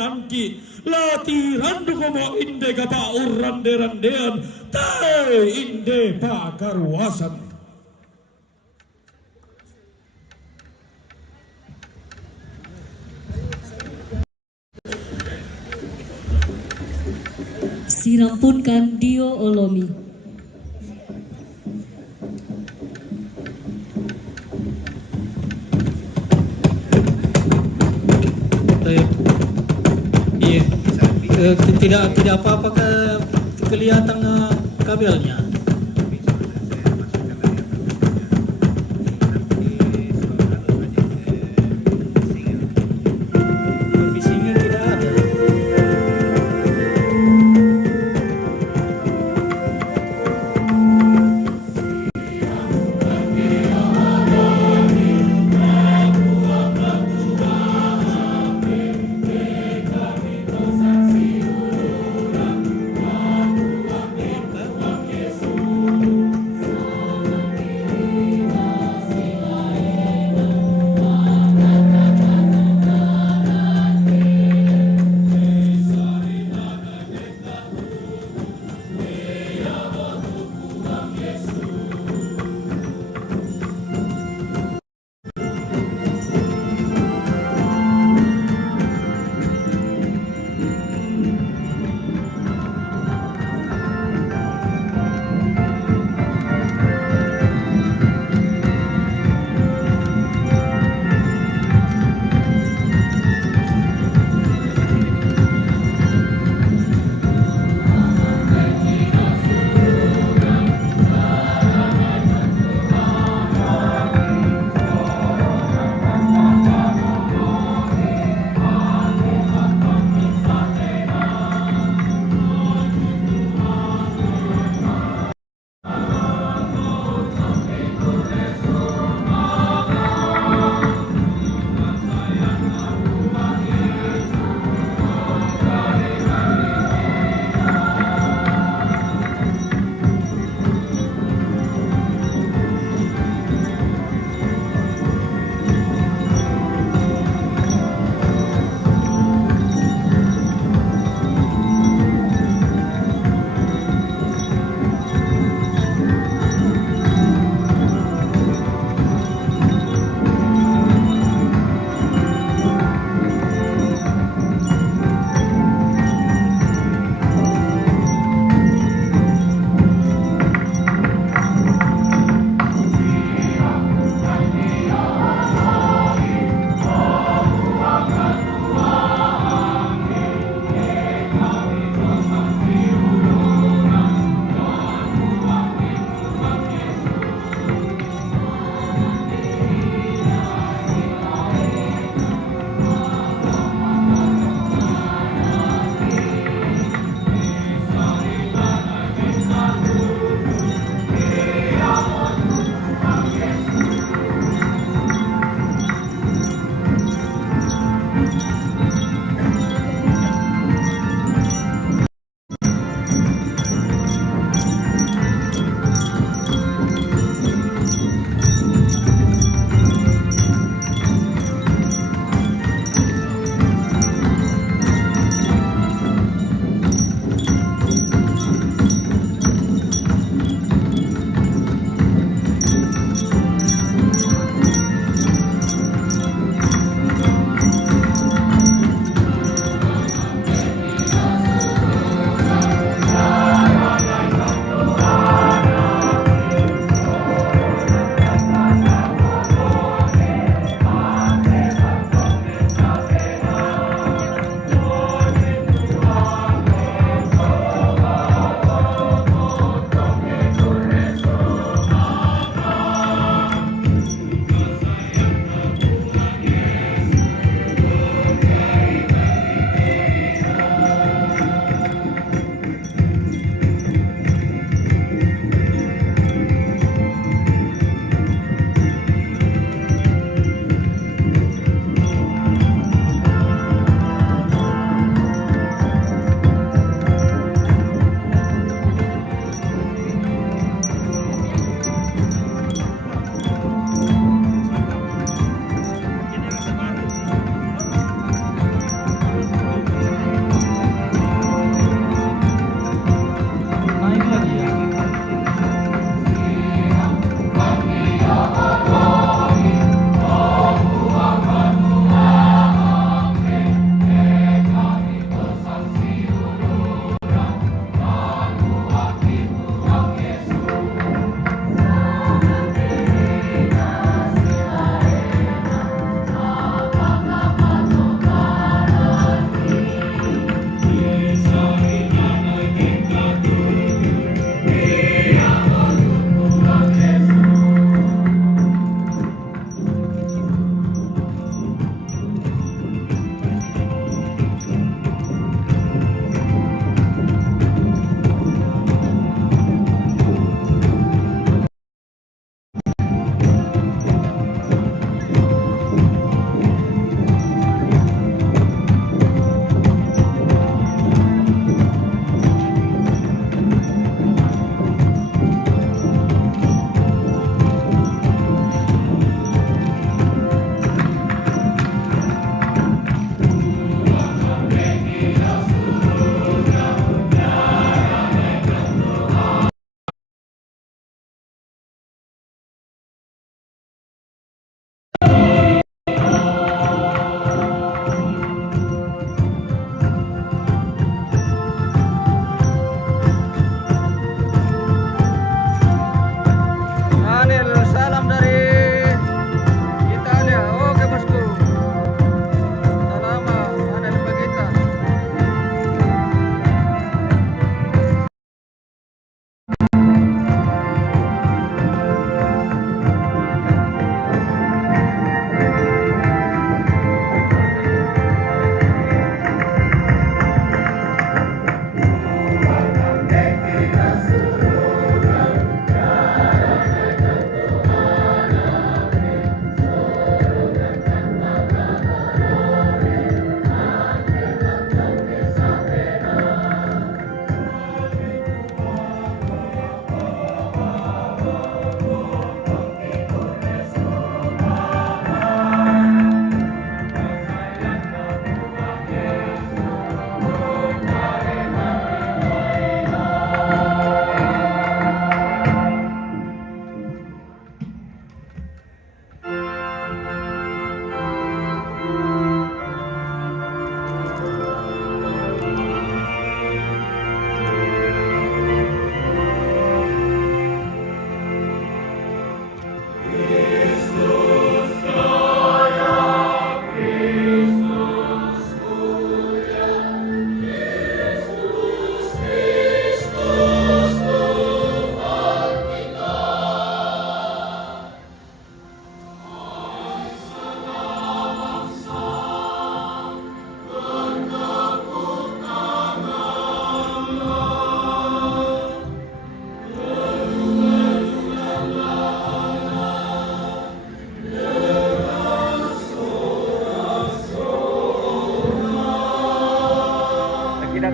Rangki latihan dukomo inde kapa urande randean tae inde pakaruasan. Sirampunkan Dio Olomi. Tidak apa-apa kelihatan kabelnya. Visinya tidak ada.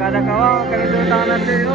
Kada kawal kanito tangan natin.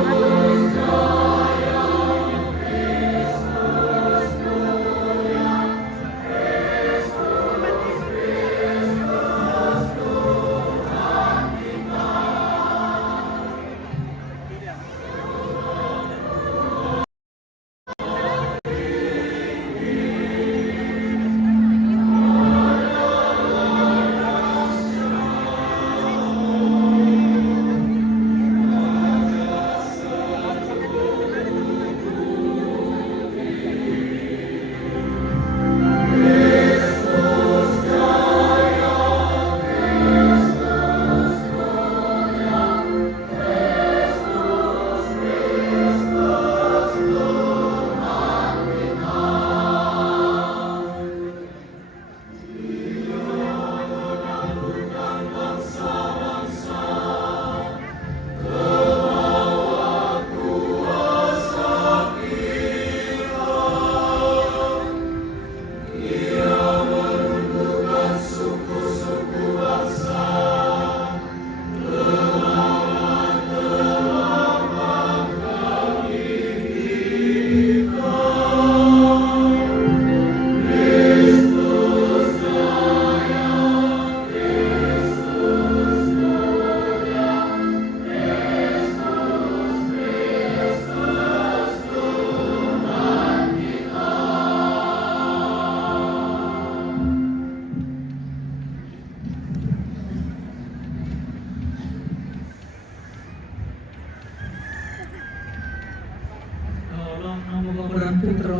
Dan Putra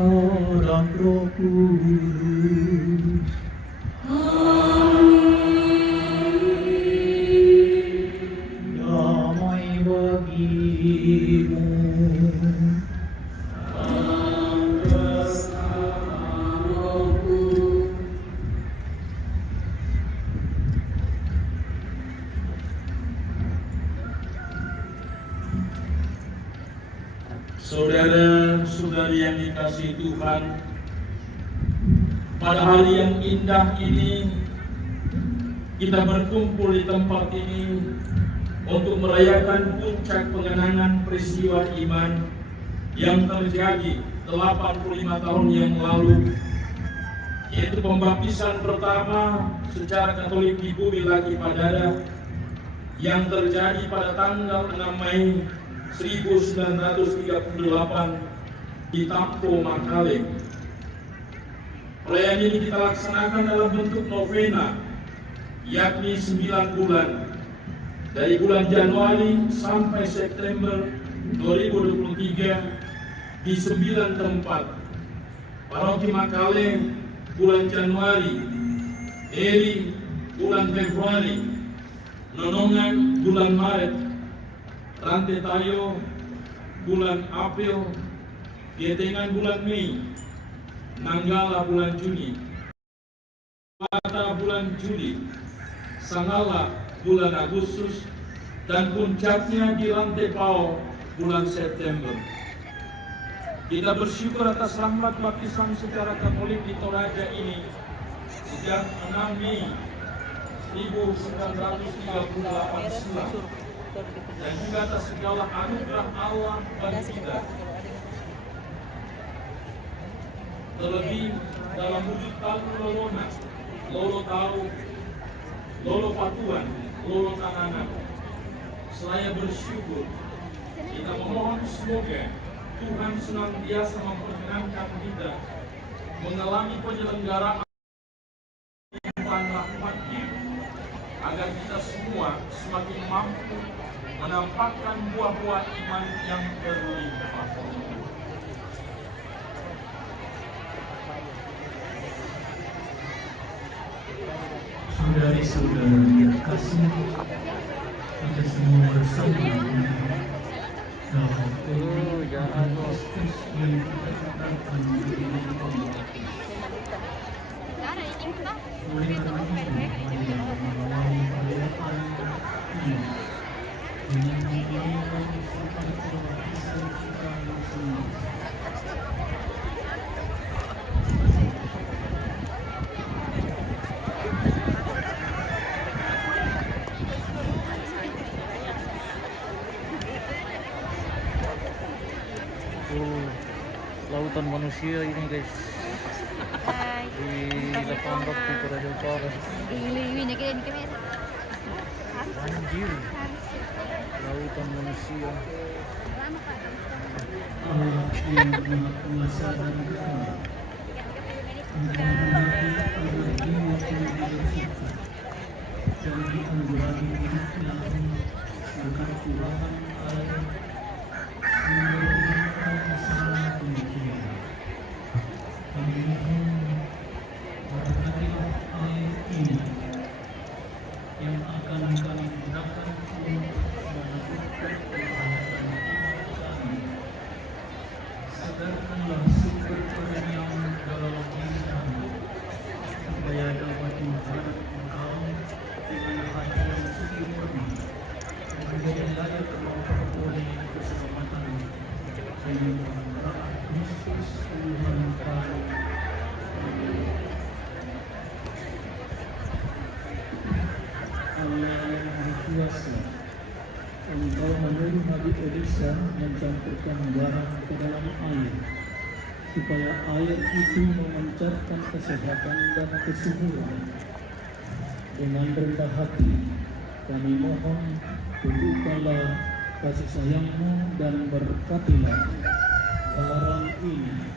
dan Roh Kudus. Damai bagimu. Saudara-saudari yang dikasihi Tuhan, pada hari yang indah ini kita berkumpul di tempat ini untuk merayakan puncak pengenangan peristiwa iman yang terjadi 85 tahun yang lalu, yaitu pembaptisan pertama secara Katolik di bumi Laki Padada yang terjadi pada tanggal 6 Mei 1938 di Tampo Makale. Perayaan ini kita laksanakan dalam bentuk novena, yakni 9 bulan, dari bulan Januari sampai September 2023 di 9 tempat. Paroki Makale bulan Januari, Eri bulan Februari, Nonongan bulan Maret, Rantai Tayo bulan April, Kietengan bulan Mei, Nanggala bulan Juni, Mata bulan Juli, Sangala bulan Agustus, dan puncaknya di Rantai Pao bulan September. Kita bersyukur atas rahmat baptisan secara Katolik di Toraja ini sejak 6 Mei 1938 silam, dan juga atas segala anugerah Allah bagi kita. Terlebih dalam wujud tahu lolona, lolo tahu, lolo patuan, lolo tanganan. Saya bersyukur, kita memohon semoga Tuhan senantiasa memperkenankan kita mengalami penyelenggaraan rahmat-Nya, agar kita semua semakin mampu menampakkan buah-buah iman yang berlimpah. Saudari-saudari yang kasih, kita semua bersama dalam Kristus yang kita katakan menjadi oleh karena itu, marilah mengawali perayaan ini dengan menyanyikan serta kebaptisan kita bersama. lautan manusia ini guys, di lapangan rugby Toraja Utara. Anjir, lautan manusia. Allah yang Maha Kuasa dan Kekal, Engkau menghendaki agar jiwa kami dibersihkan dan dianugerahi ilmu berkat curahan air sumber ilmu sarana pemikiran. Kami mohon berkatilah air ini yang akan kami gunakan untuk menentukan kebahagiaan iman kami. Sadarkanlah sumber kurniamu dalam diri kami, supaya dapat menghadap Engkau dengan hati yang suci murni dan menjadi layak memperoleh keselamatan dengan berkat Kristus Tuhan kami. Allah yang Maha Kuasa, Engkau menyuruh Nabi Elisa mencampurkan garam ke dalam air, supaya air itu memancarkan kesehatan dan kesuburan. Dengan rendah hati, kami mohon, tunjukkanlah kasih sayang-Mu dan berkatilah garam ini,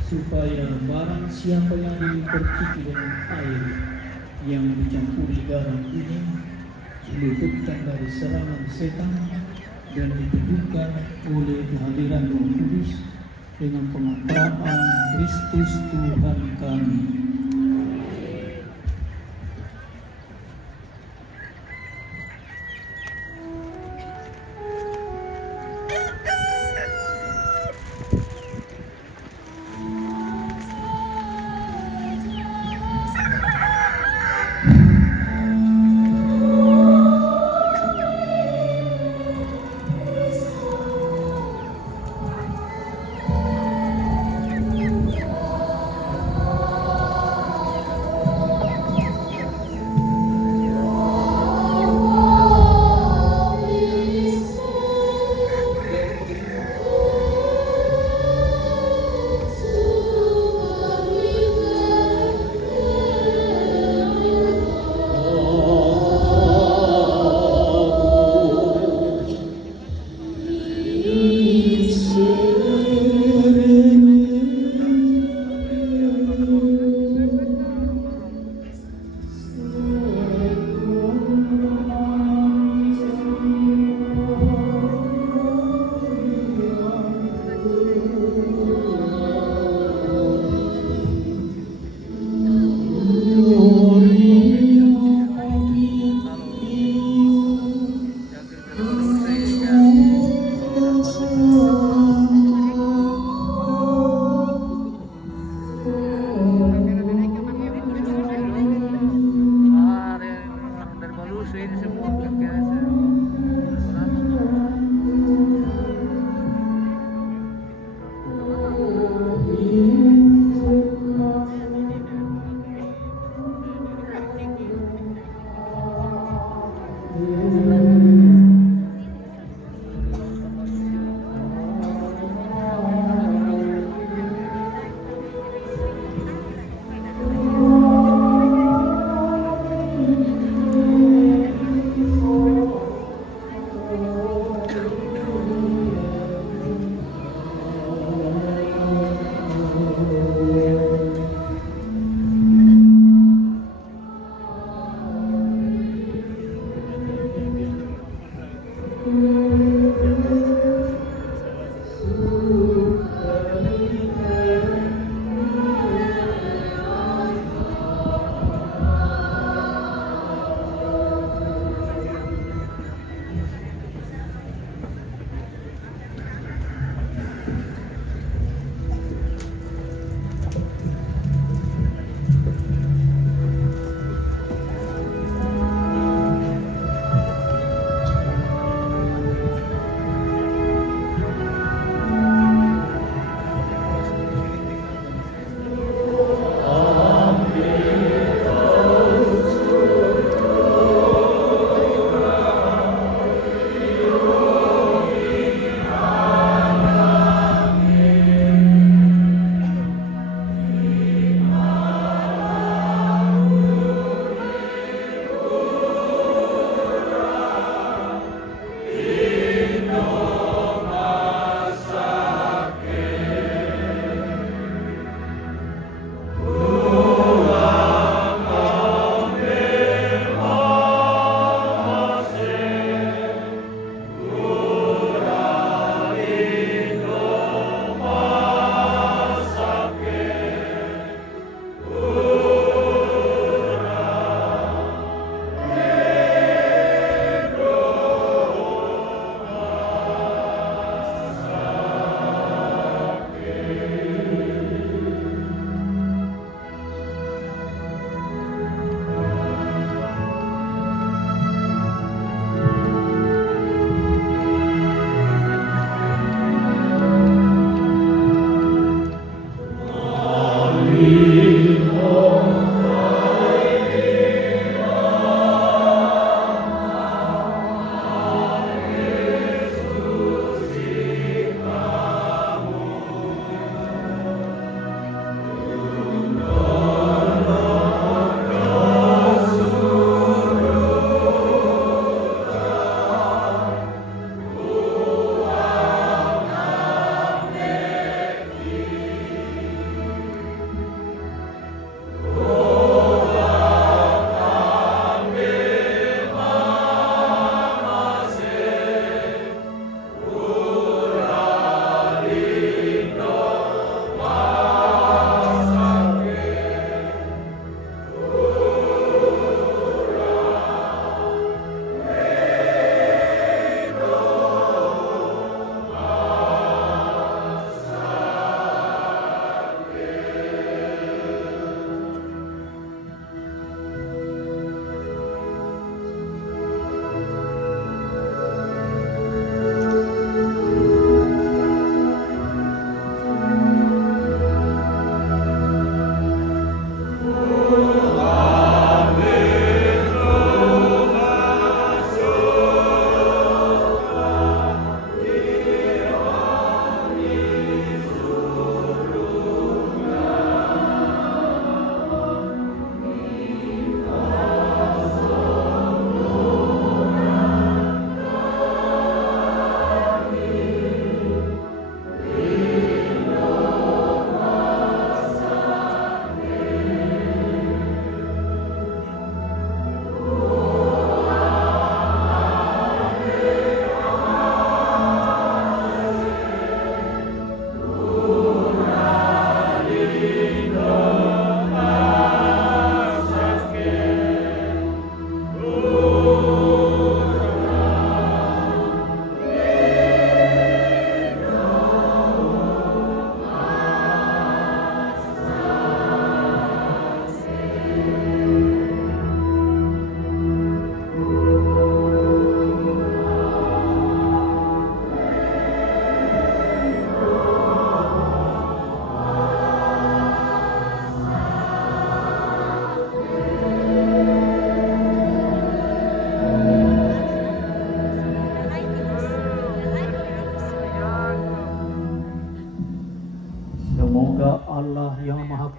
supaya barang siapa yang diperciki dengan air yang dicampuri garam ini diluputkan dari serangan setan dan diteguhkan oleh kehadiran Roh Kudus dengan pengakraban Kristus Tuhan kami.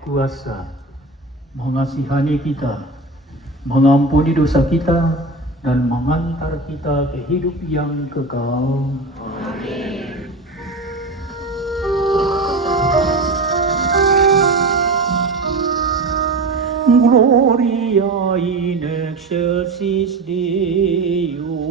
kuasa mengasihani kita, mengampuni dosa kita, dan mengantar kita ke hidup yang kekal. Amin. Gloria in excelsis Deo.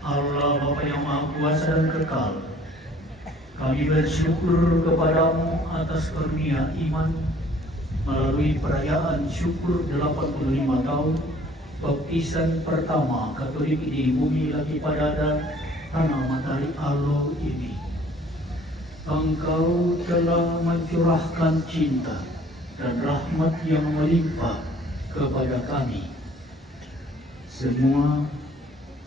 Allah Bapa yang Maha Kuasa dan Kekal, kami bersyukur kepadamu atas karunia iman melalui perayaan syukur 85 tahun baptisan pertama Katolik di bumi lagi pada tanah matahari Allah ini. Engkau telah mencurahkan cinta dan rahmat yang melimpah kepada kami. Semua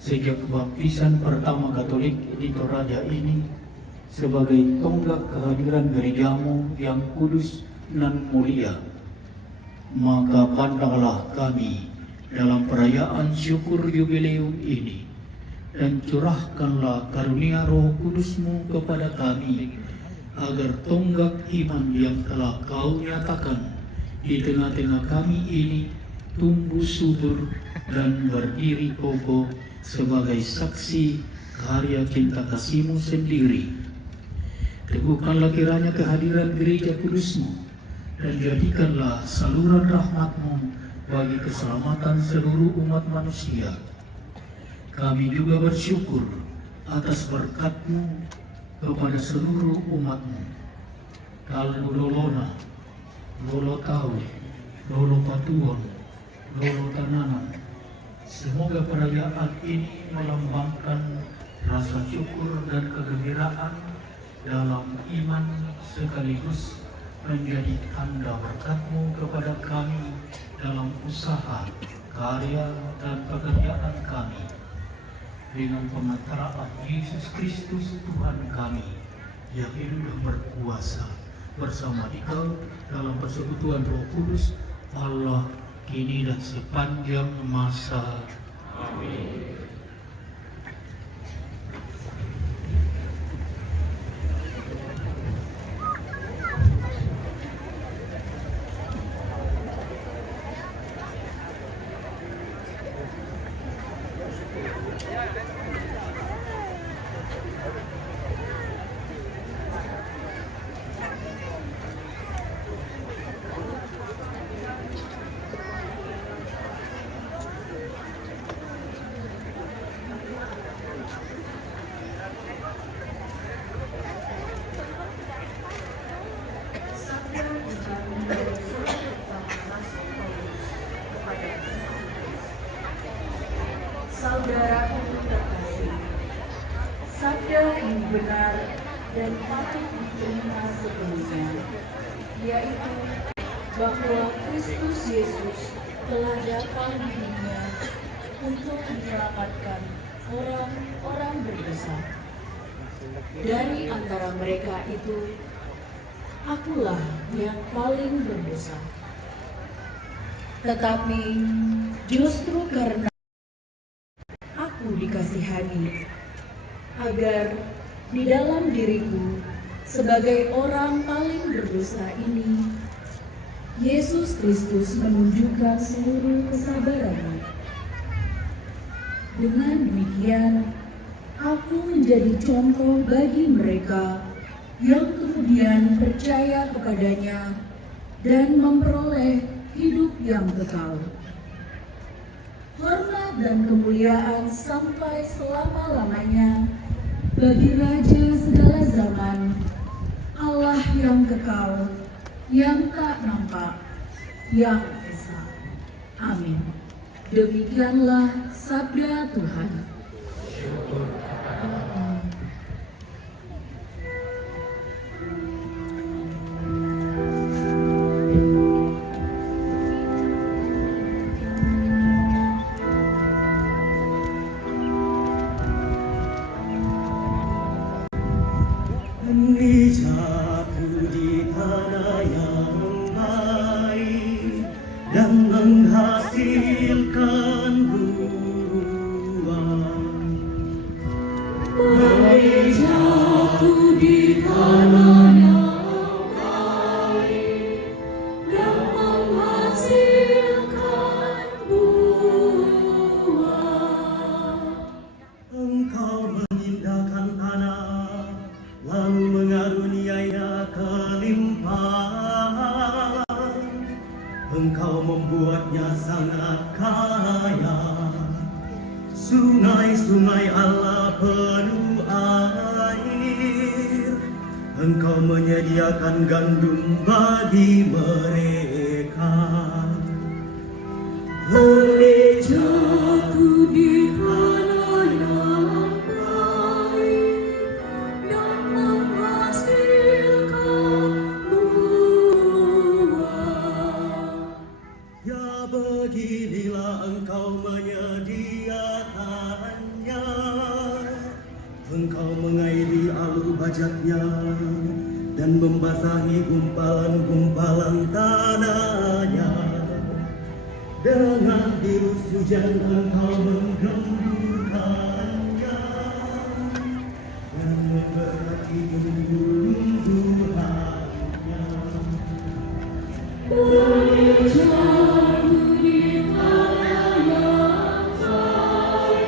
sejak baptisan pertama Katolik di Toraja ini sebagai tonggak kehadiran gerejamu yang kudus dan mulia. Maka pandanglah kami dalam perayaan syukur jubileum ini dan curahkanlah karunia Roh Kudus-Mu kepada kami, agar tonggak iman yang telah Kau nyatakan di tengah-tengah kami ini tumbuh subur dan berdiri kokoh sebagai saksi karya cinta kasih-Mu sendiri. Teguhkanlah kiranya kehadiran gereja kudus-Mu dan jadikanlah saluran rahmat-Mu bagi keselamatan seluruh umat manusia. Kami juga bersyukur atas berkat-Mu kepada seluruh umat-Mu. Kalnu lolona, lolo tahu, lolo patuon, lolo tananan. Semoga perayaan ini melambangkan rasa syukur dan kegembiraan dalam iman sekaligus menjadi tanda berkat-Mu kepada kami dalam usaha, karya, dan pekerjaan kami. Dengan pengantaraan Yesus Kristus Tuhan kami yang hidup dan berkuasa bersama Dikau dalam persekutuan Roh Kudus Allah kini dan sepanjang masa. Amin. Saudaraku terkasih, sabda yang benar dan patut diterima sepenuhnya, yaitu bahwa Kristus Yesus telah datang di dunia untuk menyelamatkan orang-orang berdosa. Dari antara mereka itu, akulah yang paling berdosa. Tetapi justru karena aku dikasihani, agar di dalam diriku sebagai orang paling berdosa ini, Yesus Kristus menunjukkan seluruh kesabarannya. Dengan demikian, aku menjadi contoh bagi mereka yang kemudian percaya kepadanya dan memperoleh hidup yang kekal. Hormat dan kemuliaan sampai selama-lamanya bagi Raja segala zaman, Allah yang kekal, yang tak nampak, yang esa. Amin. Demikianlah sabda Tuhan. Syukur kepada jatuh di tanah yang baik dan menghasilkan buah. Jatuh di tanah yang baik dan menghasilkan buah. Engkau mengindahkan tanah, lalu mengaruniainya kelimpahan. Engkau membuatnya sangat kaya. Sungai-sungai Allah penuh air. Engkau menyediakan gandum bagi mereka. Oleh jatuh di tanah yang baik dan menghasilkan Engkau menyediakannya, Engkau mengairi alur bajaknya dan membasahi gumpalan-gumpalan tanahnya. Dengan biru hujan Engkau menggemburkannya dan memberkati tumbuh-tumbuhannya. Berjatuh di tanah yang baik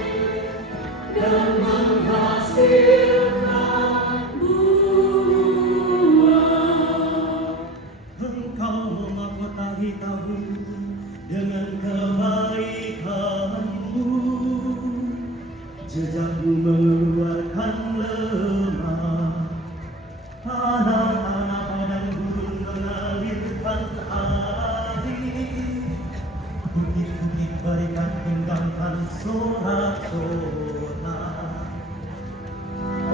dan menghasilkan buah. Engkau memahkotai tahun dengan kebaikanmu, jejakmu mengeluarkan lemah. Tanah-tanah padang gurun mengalirkan air, bukit-bukit berikan tinggalkan sorak-sorak.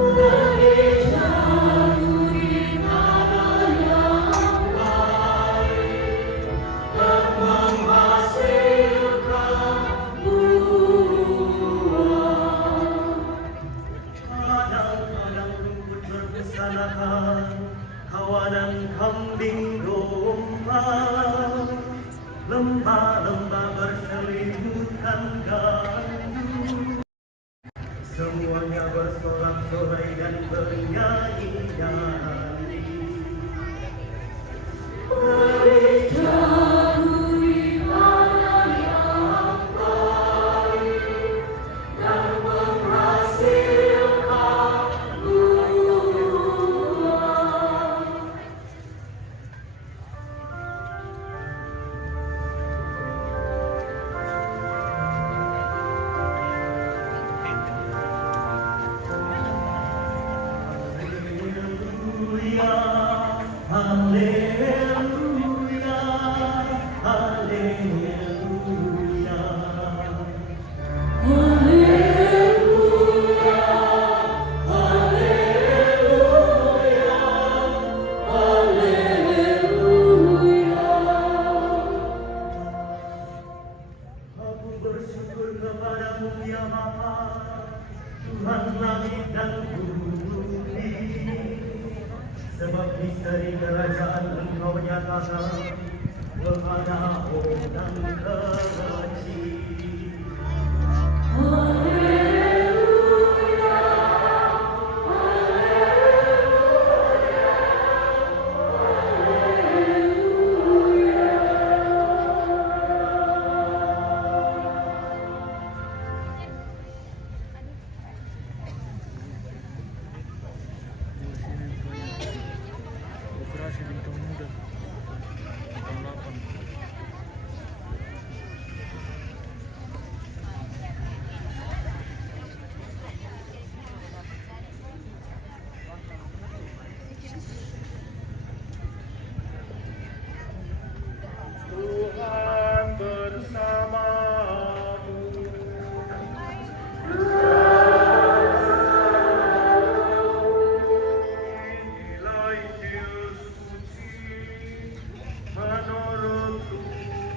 Berjatuh di tanah yang baik dan menghasilkan buah. Kadang-kadang rumput berbusanakan kawanan kambing domba, lembah-lembah berselimutkan gandum, semuanya bersorak-sorai dan bernyanyi-nyanyi. Berjatuh di tanah yang baik dan menghasilkan buah. Haleluya, haleluya, haleluya. Aku bersyukur kepadamu ya Bapa, Tuhan langit dan bumi, sebab misteri kerajaan Engkau nyatakan kepada orang kecil. Operasi bintang muda tahun 8. Tuhan bersamamu. Inilah Injil suci menurut Lukas.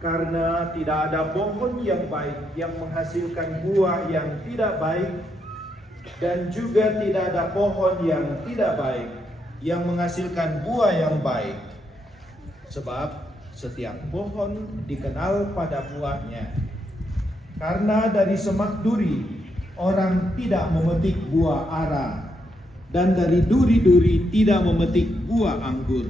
Karena tidak ada pohon yang baik yang menghasilkan buah yang tidak baik, dan juga tidak ada pohon yang tidak baik yang menghasilkan buah yang baik. Sebab setiap pohon dikenal pada buahnya. Karena dari semak duri orang tidak memetik buah ara, dan dari duri-duri tidak memetik buah anggur.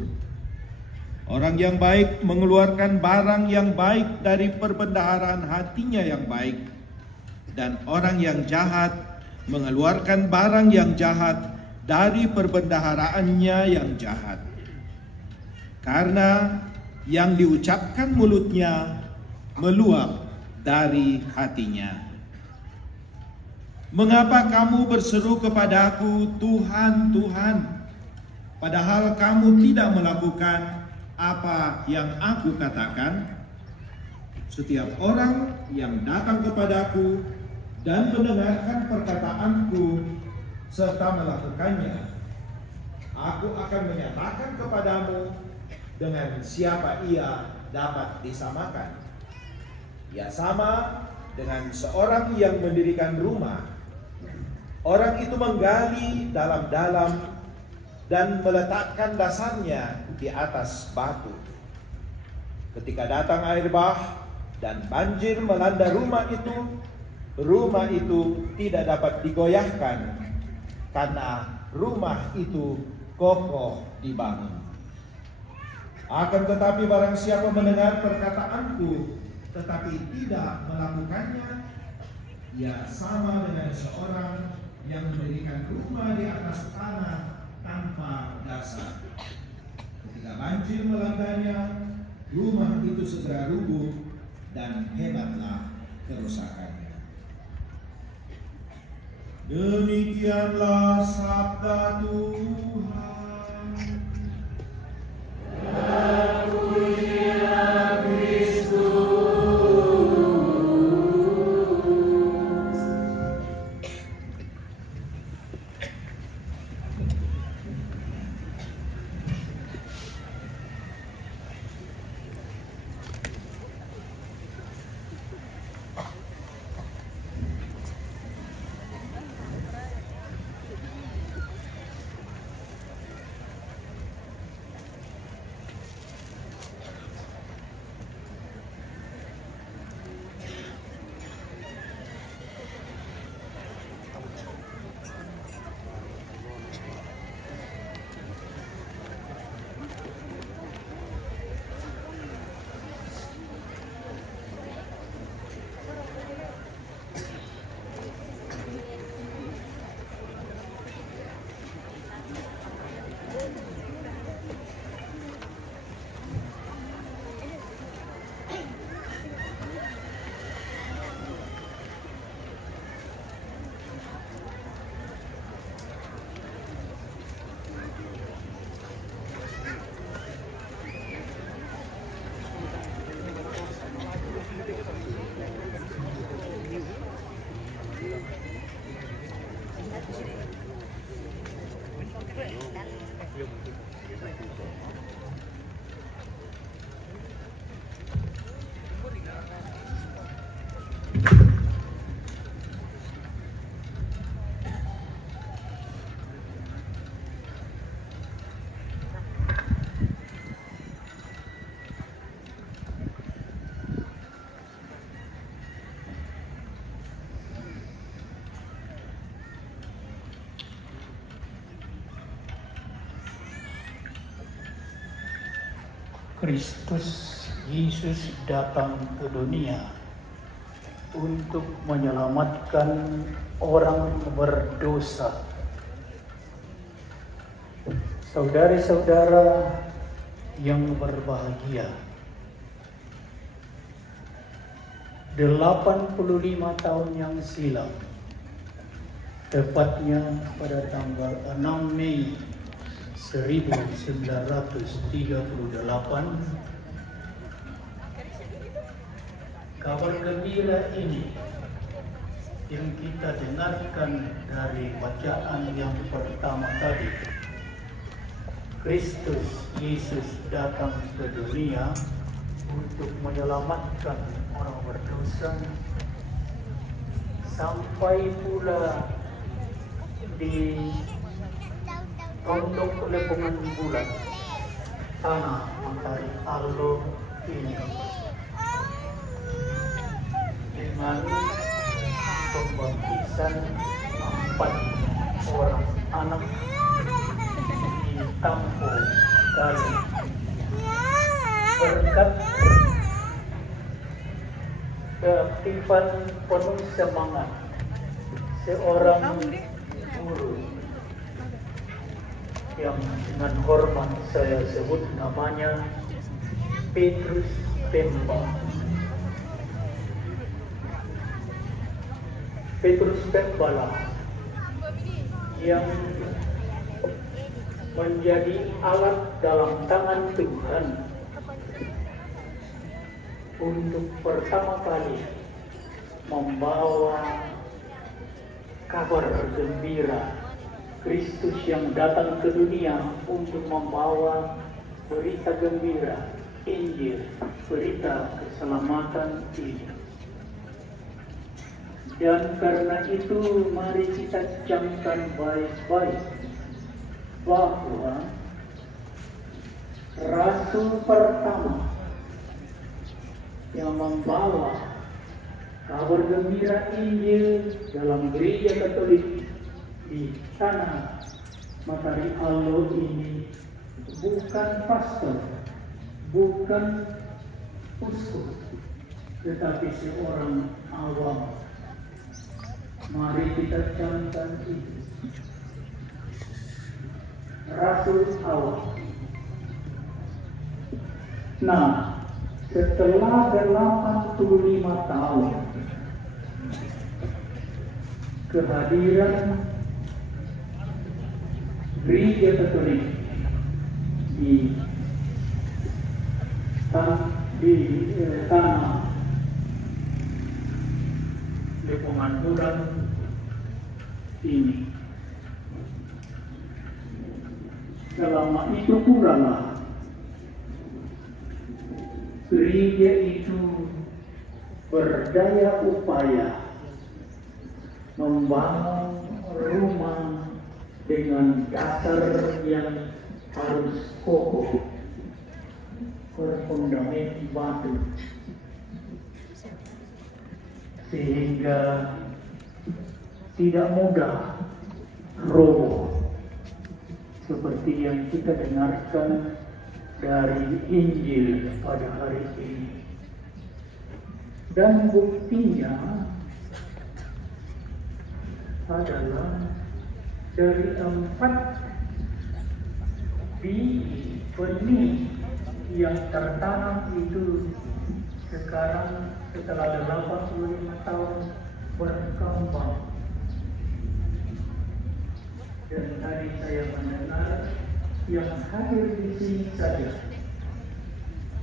Orang yang baik mengeluarkan barang yang baik dari perbendaharaan hatinya yang baik, dan orang yang jahat mengeluarkan barang yang jahat dari perbendaharaannya yang jahat. Karena yang diucapkan mulutnya meluap dari hatinya. Mengapa kamu berseru kepadaku, Tuhan, Tuhan, padahal kamu tidak melakukan apa yang aku katakan? Setiap orang yang datang kepadaku dan mendengarkan perkataanku serta melakukannya, aku akan menyatakan kepadamu dengan siapa ia dapat disamakan. Ia sama dengan seorang yang mendirikan rumah. Orang itu menggali dalam-dalam dan meletakkan dasarnya di atas batu. Ketika datang air bah dan banjir melanda rumah itu tidak dapat digoyahkan karena rumah itu kokoh dibangun. Akan tetapi barang siapa mendengar perkataanku tetapi tidak melakukannya, ia sama dengan seorang yang mendirikan rumah di atas tanah tanpa dasar. Ketika banjir melandanya, rumah itu segera rubuh dan hebatlah kerusakannya. Demikianlah sabda Tuhan. Kristus Yesus datang ke dunia untuk menyelamatkan orang berdosa. Saudara-saudara yang berbahagia, 85 tahun yang silam, tepatnya pada tanggal 6 Mei 1938, kabar gembira ini yang kita dengarkan dari bacaan yang pertama tadi, Kristus Yesus datang ke dunia untuk menyelamatkan orang berdosa, sampai pula di Pondok Lepungan Bulan, tanah Mentari Alor ini, dengan pembaptisan 4 orang anak ditampung kali berkat keaktifan penuh semangat seorang guru yang dengan hormat saya sebut namanya Petrus Pemba. Petrus Pembala yang menjadi alat dalam tangan Tuhan untuk pertama kali membawa kabar gembira Kristus yang datang ke dunia untuk membawa berita gembira, Injil, berita keselamatan ini. Dan karena itu mari kita camkan baik-baik bahwa rasul pertama yang membawa kabar gembira Injil dalam gereja Katolik di tanah Matahari Allah ini bukan pastor, bukan uskup, tetapi seorang awam. Mari kita camkan itu. Rasul awam. Nah, setelah 85 tahun kehadiran gereja Katolik di tanah Lepongan Bulan ini. Selama itu pula lah gereja itu berdaya upaya membangun rumah dengan dasar yang harus kokoh, berfundament batu, sehingga tidak mudah roboh seperti yang kita dengarkan dari Injil pada hari ini. Dan buktinya adalah dari 4 biji benih yang tertanam itu sekarang setelah 85 tahun berkembang. Dan tadi saya mendengar yang hadir di sini saja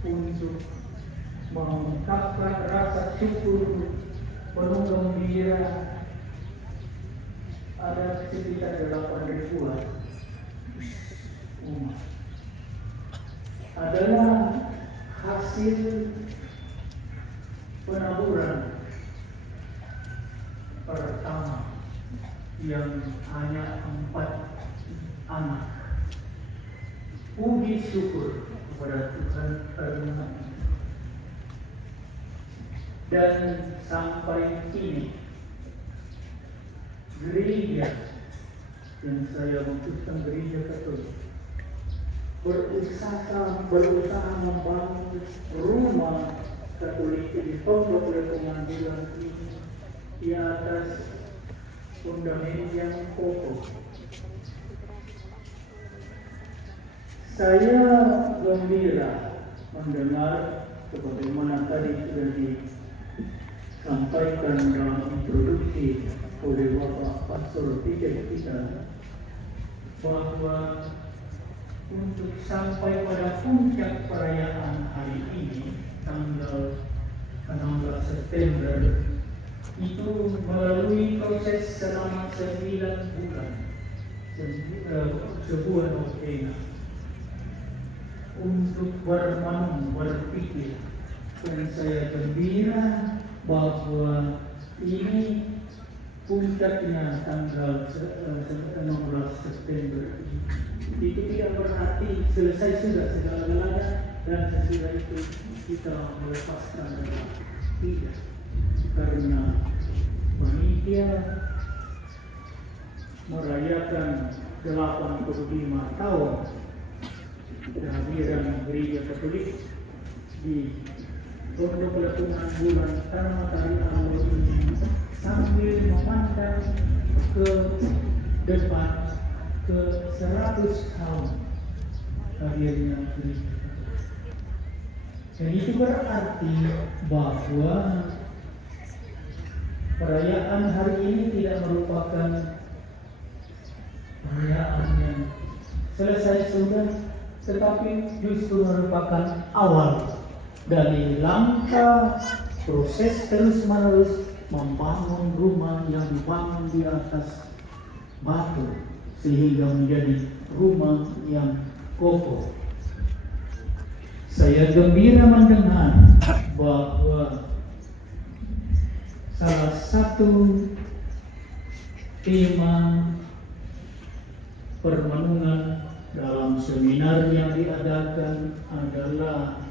untuk mengungkapkan rasa syukur penuh gembira ada sekitar 8.000-an umat. Adalah hasil penaburan pertama yang hanya 4 anak. Puji syukur kepada Tuhan karena dan sampai kini gereja yang saya maksudkan gereja Katolik berusaha membangun rumah Katolik di Pondok Lepongan Bulan ini di atas fundament yang kokoh. Saya gembira mendengar sebagaimana tadi sudah disampaikan dalam introduksi oleh Bapak Pastor Peter kita bahwa untuk sampai pada puncak perayaan hari ini tanggal 16 September itu melalui proses selama 9 bulan sebuah novena untuk berpikir, dan saya gembira bahwa ini puncaknya tanggal 16 September itu tidak berarti selesai sudah segala-galanya dan sesudah itu kita melepaskan dengan tidak, karena panitia merayakan 85 tahun kehadiran gereja Katolik di Pondok Lepongan Bulan Tanah Matahari Allah ini sambil memandang ke depan ke 100 tahun hadirnya gereja. Dan itu berarti bahwa perayaan hari ini tidak merupakan perayaan yang selesai sudah, tetapi justru merupakan awal dari langkah proses terus-menerus membangun rumah yang dibangun di atas batu sehingga menjadi rumah yang kokoh. Saya gembira mendengar bahwa salah satu tema permenungan dalam seminar yang diadakan adalah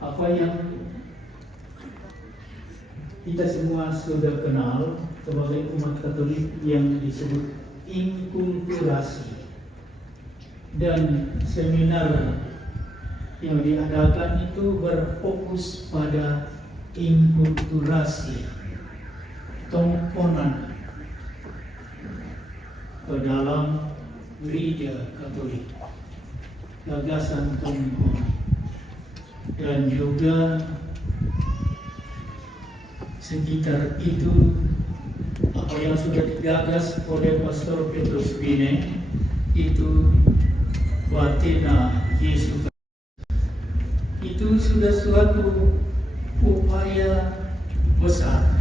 apa yang kita semua sudah kenal sebagai umat Katolik yang disebut inkulturasi. Dan seminar yang diadakan itu berfokus pada inkulturasi, tongkonan ke dalam gereja Katolik, gagasan tongkonan, dan juga sekitar itu apa yang sudah digagas oleh Pastor Petrus Bine itu Watina Yesus. Itu sudah suatu upaya besar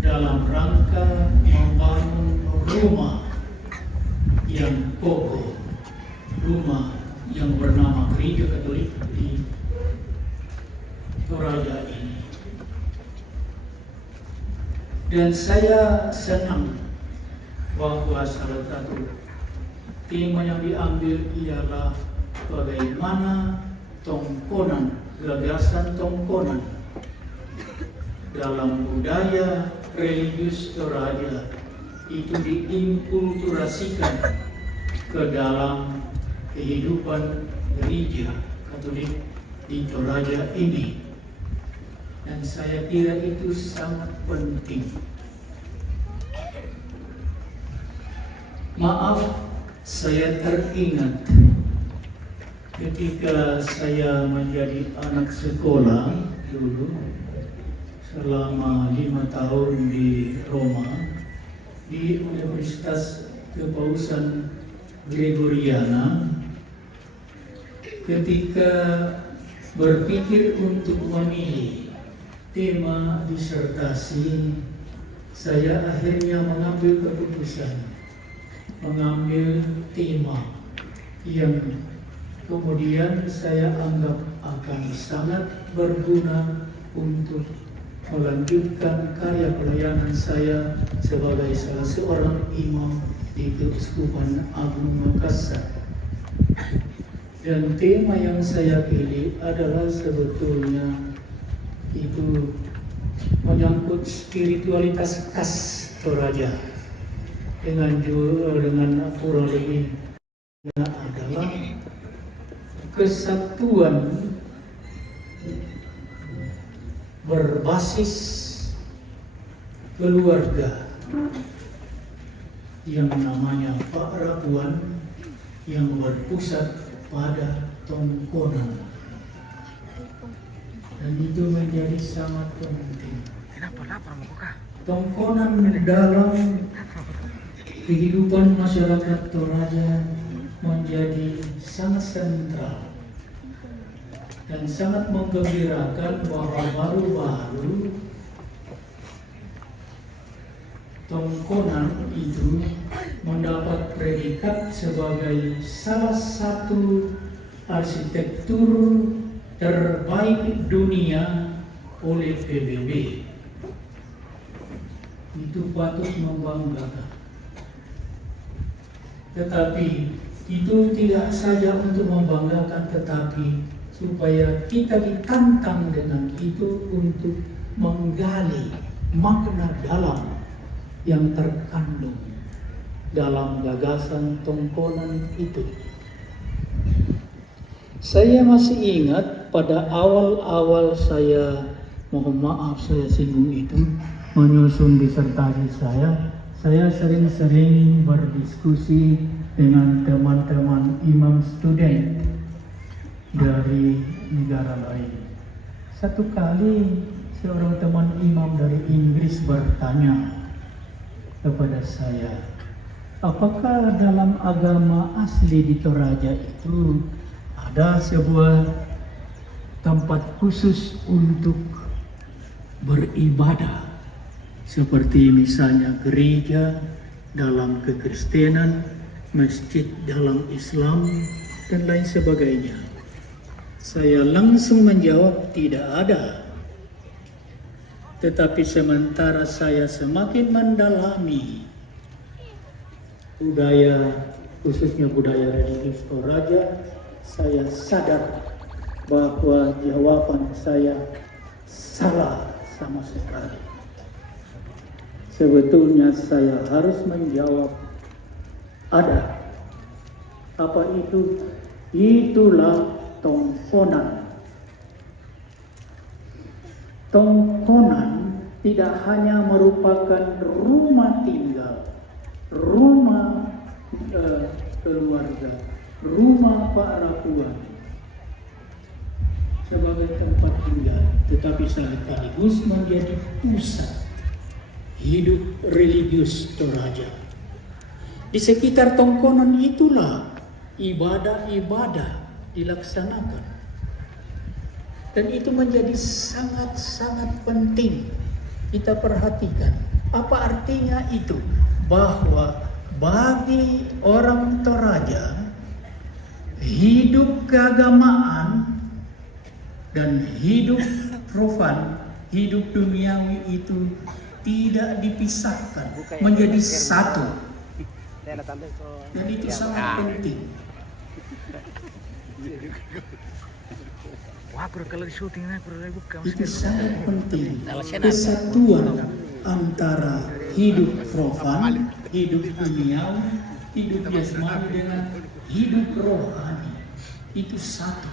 dalam rangka membangun rumah yang kokoh, rumah yang bernama Gereja Katolik di Toraja ini. Dan saya senang bahwa salah satu tema yang diambil ialah bagaimana tongkonan, gagasan tongkonan dalam budaya religius Toraja itu diinkulturasikan ke dalam kehidupan gereja Katolik di Toraja ini. Dan saya kira itu sangat penting. Maaf, saya teringat ketika saya menjadi anak sekolah dulu selama 5 tahun di Roma di Universitas Kepausan Gregoriana. Ketika berpikir untuk memilih tema disertasi, saya akhirnya mengambil keputusan mengambil tema yang kemudian saya anggap akan sangat berguna untuk melanjutkan karya pelayanan saya sebagai salah seorang imam di Keuskupan Agung Makassar. Dan tema yang saya pilih adalah sebetulnya itu menyangkut spiritualitas khas Toraja. Dengan kurang lebih adalah kesatuan berbasis keluarga yang namanya Pak Rabuan yang berpusat pada tongkonan, dan itu menjadi sangat penting. Tongkonan dalam kehidupan masyarakat Toraja menjadi sangat sentral dan sangat menggembirakan bahwa baru-baru tongkonan itu mendapat predikat sebagai salah satu arsitektur terbaik dunia oleh PBB. Itu patut membanggakan. Tetapi itu tidak saja untuk membanggakan, tetapi supaya kita ditantang dengan itu untuk menggali makna dalam yang terkandung dalam gagasan tongkonan itu. Saya masih ingat pada awal-awal saya, mohon maaf saya singgung itu, menyusun disertasi saya sering-sering berdiskusi dengan teman-teman imam student dari negara lain. Satu kali seorang teman imam dari Inggris bertanya kepada saya, apakah dalam agama asli di Toraja itu ada sebuah tempat khusus untuk beribadah, seperti misalnya gereja dalam kekristenan, masjid dalam Islam, dan lain sebagainya? Saya langsung menjawab, tidak ada. Tetapi sementara saya semakin mendalami budaya, khususnya budaya religius Toraja, saya sadar bahwa jawaban saya salah sama sekali. Sebetulnya saya harus menjawab, ada. Apa itu? Itulah tongkonan. Tongkonan tidak hanya merupakan rumah tinggal, rumah keluarga, rumah para tuan sebagai tempat tinggal, tetapi sekaligus menjadi pusat hidup religius Toraja. Di sekitar tongkonan itulah ibadah-ibadah dilaksanakan. Dan itu menjadi sangat-sangat penting kita perhatikan. Apa artinya itu? Bahwa bagi orang Toraja, hidup keagamaan dan hidup profan, hidup duniawi itu tidak dipisahkan, menjadi satu. Dan itu sangat penting. Itu sangat penting, kesatuan antara hidup profan, hidup duniawi, hidup jasmani dengan hidup rohani. Itu satu.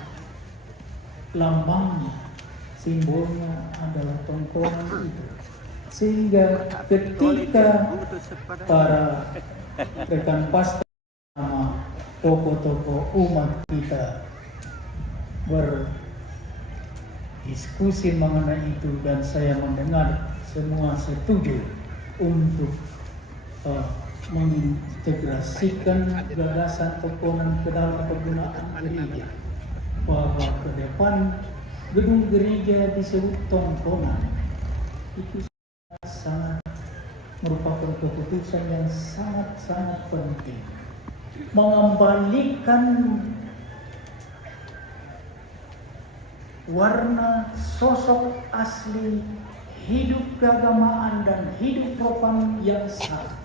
Lambangnya, simbolnya adalah tongkonan itu. Sehingga ketika para rekan pastor sama tokoh-tokoh umat kita berdiskusi mengenai itu, dan saya mendengar semua setuju untuk mengintegrasikan gagasan tongkonan ke dalam penggunaan gereja, bahwa ke depan gedung gereja disebut tongkonan. Itu sangat merupakan keputusan yang sangat-sangat penting, mengembalikan warna sosok asli hidup keagamaan dan hidup profan yang sama.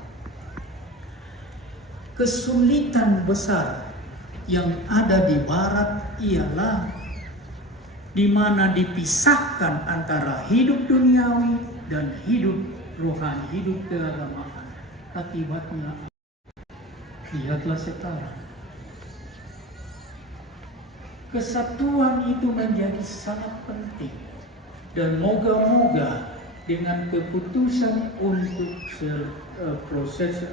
Kesulitan besar yang ada di barat ialah di mana dipisahkan antara hidup duniawi dan hidup rohani, hidup keagamaan. Akibatnya, lihatlah sekarang. Kesatuan itu menjadi sangat penting, dan moga-moga dengan keputusan untuk proses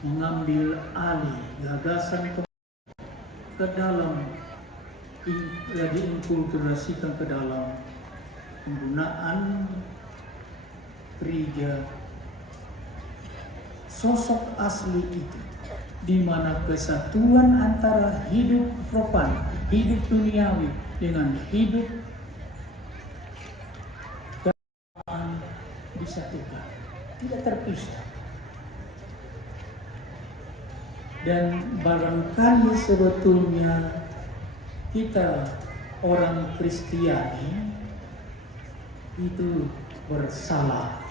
mengambil alih gagasan ke dalam, diinkulturasikan ke dalam penggunaan gereja, sosok asli itu, di mana kesatuan antara hidup profan, hidup duniawi dengan hidup keagamaan disatukan, tidak terpisah. Dan barangkali sebetulnya kita orang Kristiani itu bersalah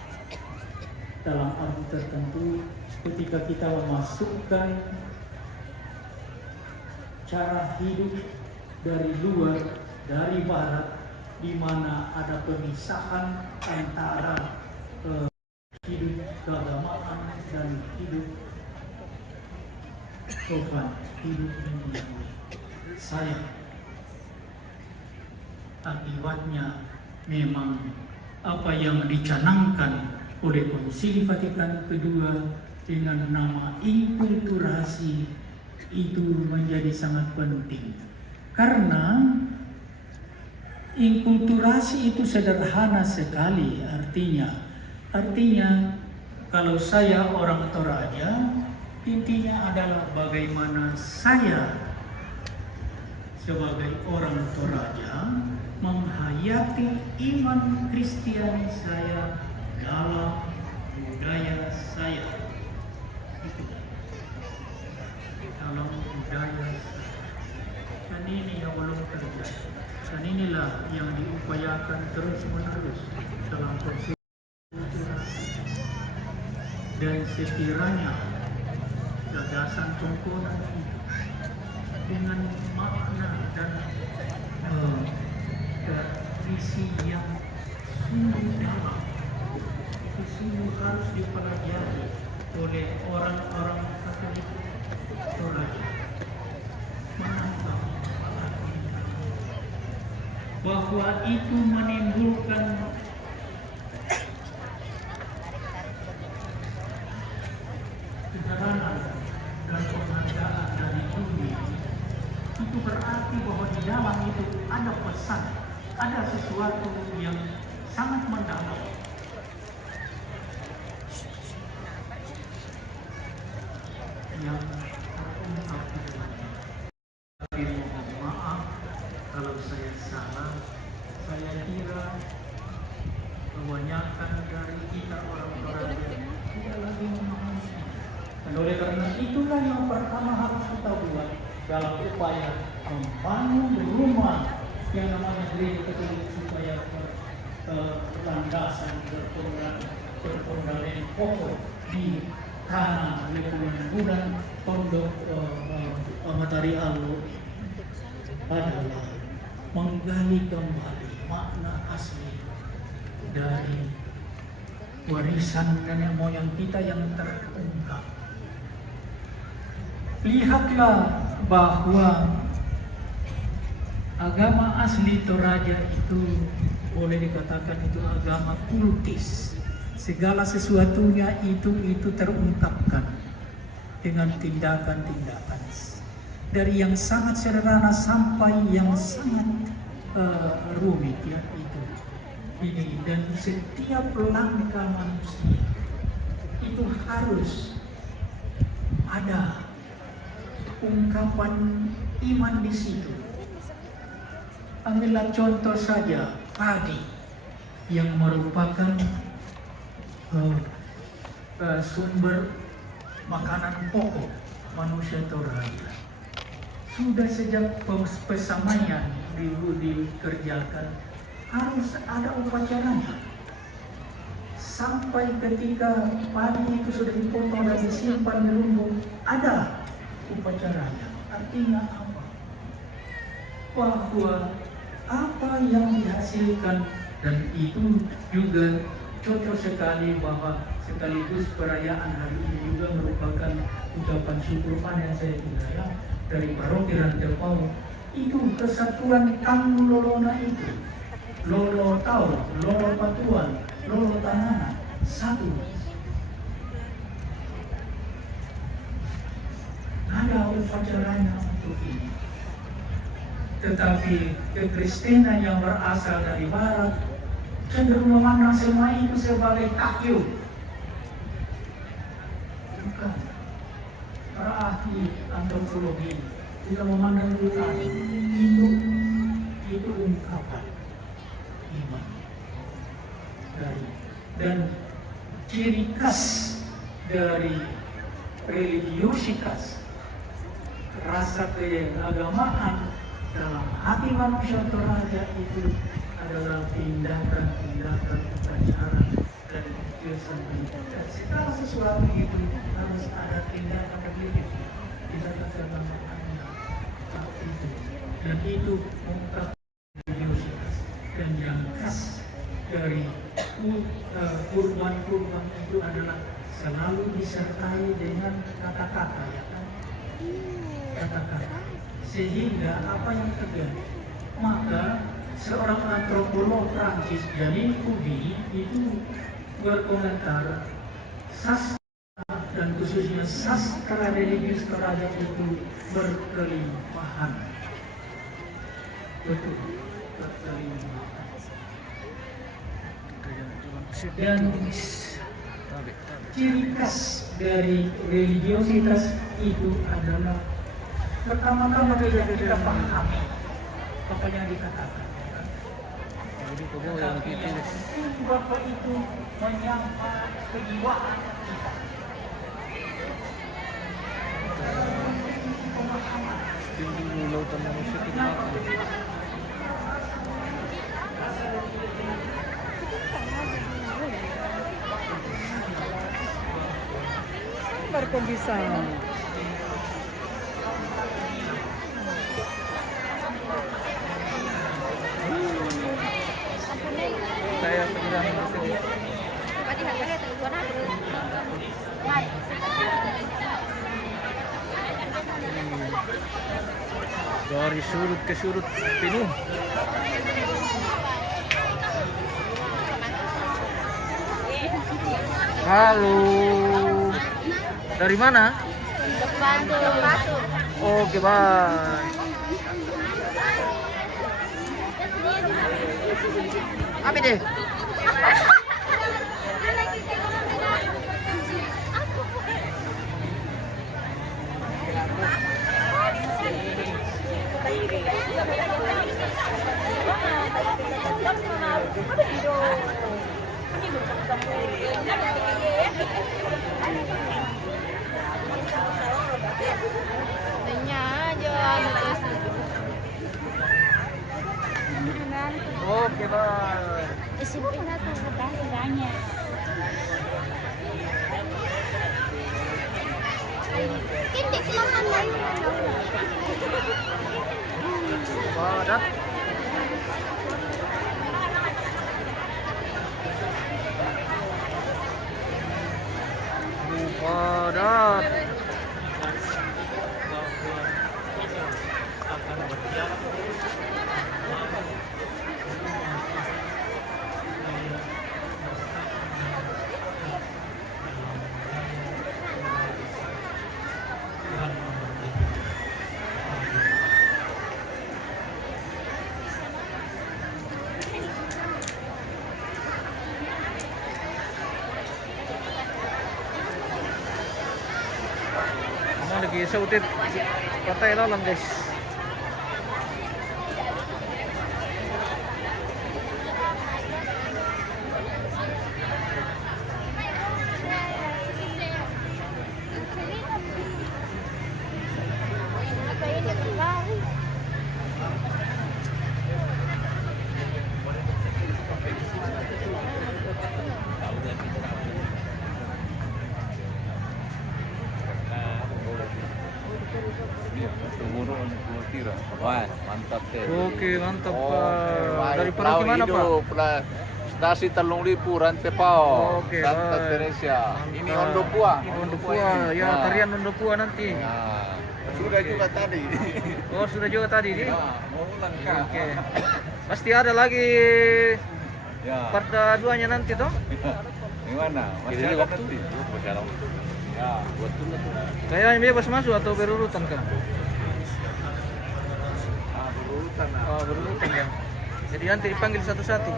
dalam arti tertentu ketika kita memasukkan cara hidup dari luar, dari barat, di mana ada pemisahan antara hidup keagamaan dan hidup profan, hidup duniawi. Sayang, akibatnya memang apa yang dicanangkan oleh Konsili Vatikan kedua dengan nama inkulturasi itu menjadi sangat penting, karena Inkulturasi itu sederhana sekali artinya kalau saya orang Toraja, intinya adalah bagaimana saya sebagai orang Toraja menghayati iman Kristiani saya dalam budaya saya. Dalam budaya saya. Dan ini yang belum terjadi. Dan inilah yang diupayakan terus-menerus dalam proses kulturasi. Dan sekiranya gagasan tumpuan itu dengan makna dan visi yang sungguh dalam, itu sungguh harus dipelajari oleh orang-orang Katolik Toraja. Menambah bahwa itu menimbulkan keheranan dan penghargaan dari dunia. Itu berarti bahwa di dalam itu ada pesan, ada sesuatu yang sangat mendalam. Yang terungkap di dalamnya. Tapi mohon maaf kalau saya salah. Saya kira kebanyakan dari kita orang Toraja tidak lagi memahami. Dan oleh karena itulah yang pertama harus kita buat dalam upaya membangun rumah yang namanya gereja Katolik supaya landasan berpondasi pokok di tanah lingkungan bulan pondok Matahari Allah adalah menggali kembali makna asli dari warisan nenek moyang kita yang terungkap. Lihatlah bahwa agama asli Toraja itu boleh dikatakan itu agama kultis. Segala sesuatunya itu terungkapkan dengan tindakan-tindakan dari yang sangat sederhana sampai yang sangat rumit ya itu. Ini dan setiap langkah manusia itu harus ada ungkapan iman di situ. Ambillah contoh saja padi yang merupakan sumber makanan pokok manusia Toraja. Sudah sejak pesamaian dikerjakan harus ada upacaranya. Sampai ketika padi itu sudah dipotong dan disimpan di lumbung, ada upacaranya. Artinya apa? Bahwa apa yang dihasilkan, dan itu juga cocok sekali bahwa sekaligus perayaan hari ini juga merupakan ucapan syukur panen saya kira dari paroki Rantepau. Itu kesatuan Tang Lolona itu, Lolo Tau, Lolo Patuan, Lolo Tanana, satu. Ada upacaranya untuk ini. Tetapi kekristenan yang berasal dari barat cenderung memandang semua itu sebagai takyu. Bukan. Para ahli antropologi tidak memandang itu ungkapan iman dan ciri khas dari religiositas, rasa keagamaan dalam hati manusia Toraja itu adalah tindakan-tindakan upacara dan kesenangan. Segala sesuatu itu harus ada tindakan religius, tindakan keagamaan itu, dan itu ungkap religiositas. Dan yang khas dari kurban-kurban itu adalah selalu disertai dengan kata-kata, ya kan? Kata-kata. Sehingga apa yang terjadi? Maka seorang antropolog Prancis, Janine Kubi, itu berkomentar sastra dan khususnya sastra religius Toraja itu berkelimpahan. Betul. terima. Kita Dan tarik. ciri khas dari religiositas itu adalah pertama-tama kita pahami apa yang dikatakan. Jadi kau yang kita Bapak itu menyapa kejiwaan kita. tinggi lautan manusia kita makan. Baru kau bisa. Saya sedang sedih. Dari surut ke surut penuh. Halo. Dari mana? Oke, bye. Apa deh? Oke, bye. Isipin na ito, banyak. Hindi ko lang Padat. Padat. Lagi sautit patay lalang guys. Wah, mantap deh. Oke, mantap Oke, Pak. baik. Dari Perahu gimana Pak? Hidup, Nasi telung lipu rantai pau. Oke, Santa baik. Teresia. Ini Mantap. Ondo Pua. Ondo Pua, ya Nah. tarian Ondo Pua nanti. Nah, sudah juga tadi. Oh, sudah juga tadi nih. Nah, mau ulang kah? Oke. Pasti ada lagi Ya. part 2-nya nanti toh? Gimana? Masih ada nanti. Ya, buat dulu tuh. Kayaknya bebas masuk atau berurutan kan? Ah, berurutan. Oh, berurutan ya. Jadi nanti dipanggil satu-satu.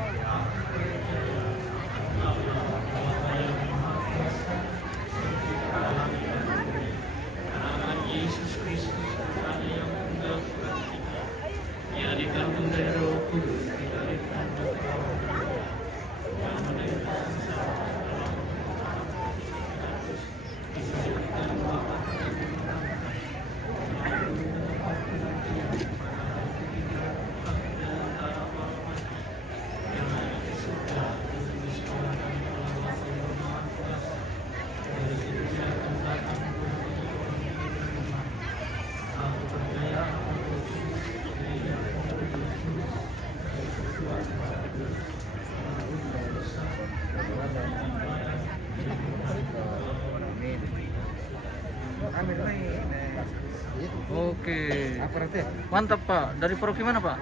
Yesus Kristus Tuhan yang tunggal kita, yang dikandung dari Roh Kudus, diberikan berkah, yang menerima sengsara dalam Kristus, disebutkan Bapa Oke. Mantap Pak. Dari Paroki mana Pak?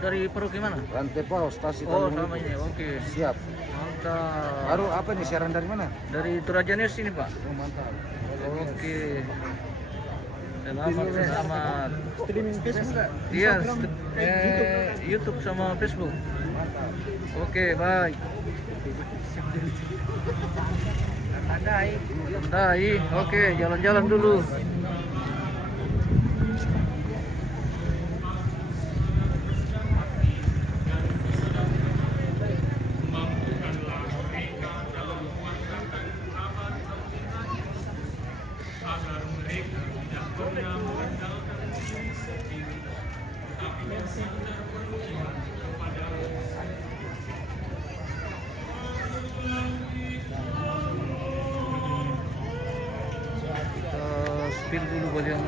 Dari Paroki mana? Rantai pau, stasi Oh, sama ini. Oke. Siap. Mantap. Baru apa nih siaran dari mana? Dari Toraja News ini Pak. Oh, mantap. Oke. Selamat. Streaming Facebook. Iya. YouTube sama Facebook. Oke, baik. Tandai. Oke, jalan-jalan dulu. agar mereka tidak pernah mengandalkan diri sendiri, tetapi bersandar beriman kepada Allah. Spill dulu bagian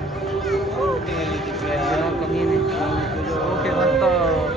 belakang ini. Oke, mantap.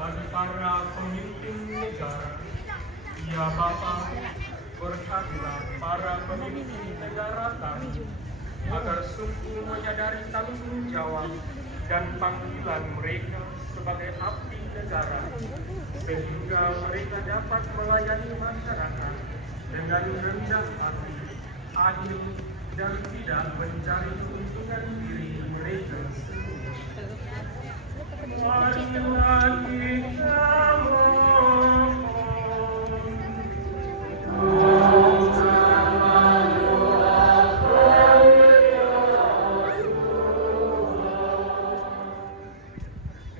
Bagi para pemimpin negara, ya Bapa, berkatilah para pemimpin negara kami agar sungguh menyadari tanggung jawab dan panggilan mereka sebagai abdi negara, sehingga mereka dapat melayani masyarakat dengan rendah hati, adil, dan tidak mencari keuntungan diri mereka sendiri. Marilah kita mohon.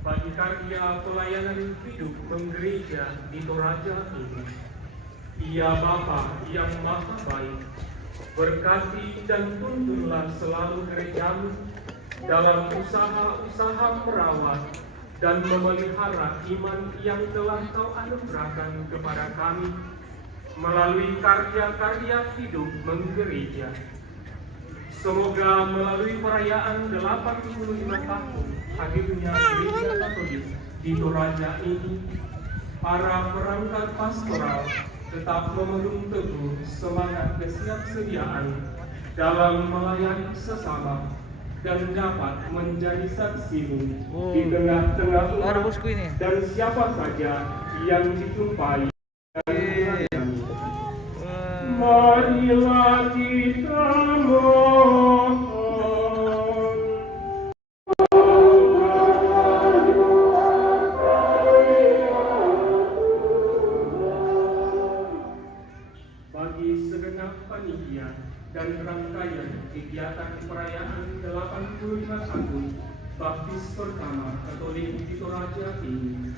Bagi karya pelayanan hidup menggereja di Toraja ini, ya Bapa yang Maha Baik, berkati dan tuntunlah selalu gerejamu dalam usaha-usaha merawat dan memelihara iman yang telah Kau anugerahkan kepada kami melalui karya-karya hidup menggereja. Semoga melalui perayaan 85 tahun hadirnya Gereja Katolik di Toraja ini, para perangkat pastoral tetap memegang teguh semangat kesiapsediaan dalam melayani sesama dan dapat menjadi saksimu di tengah-tengah umat dan siapa saja yang dijumpai. Marilah kita mohon. Bagi segenap panitia dan rangkaian kegiatan perayaan 85 tahun Baptis pertama Katolik di Toraja ini,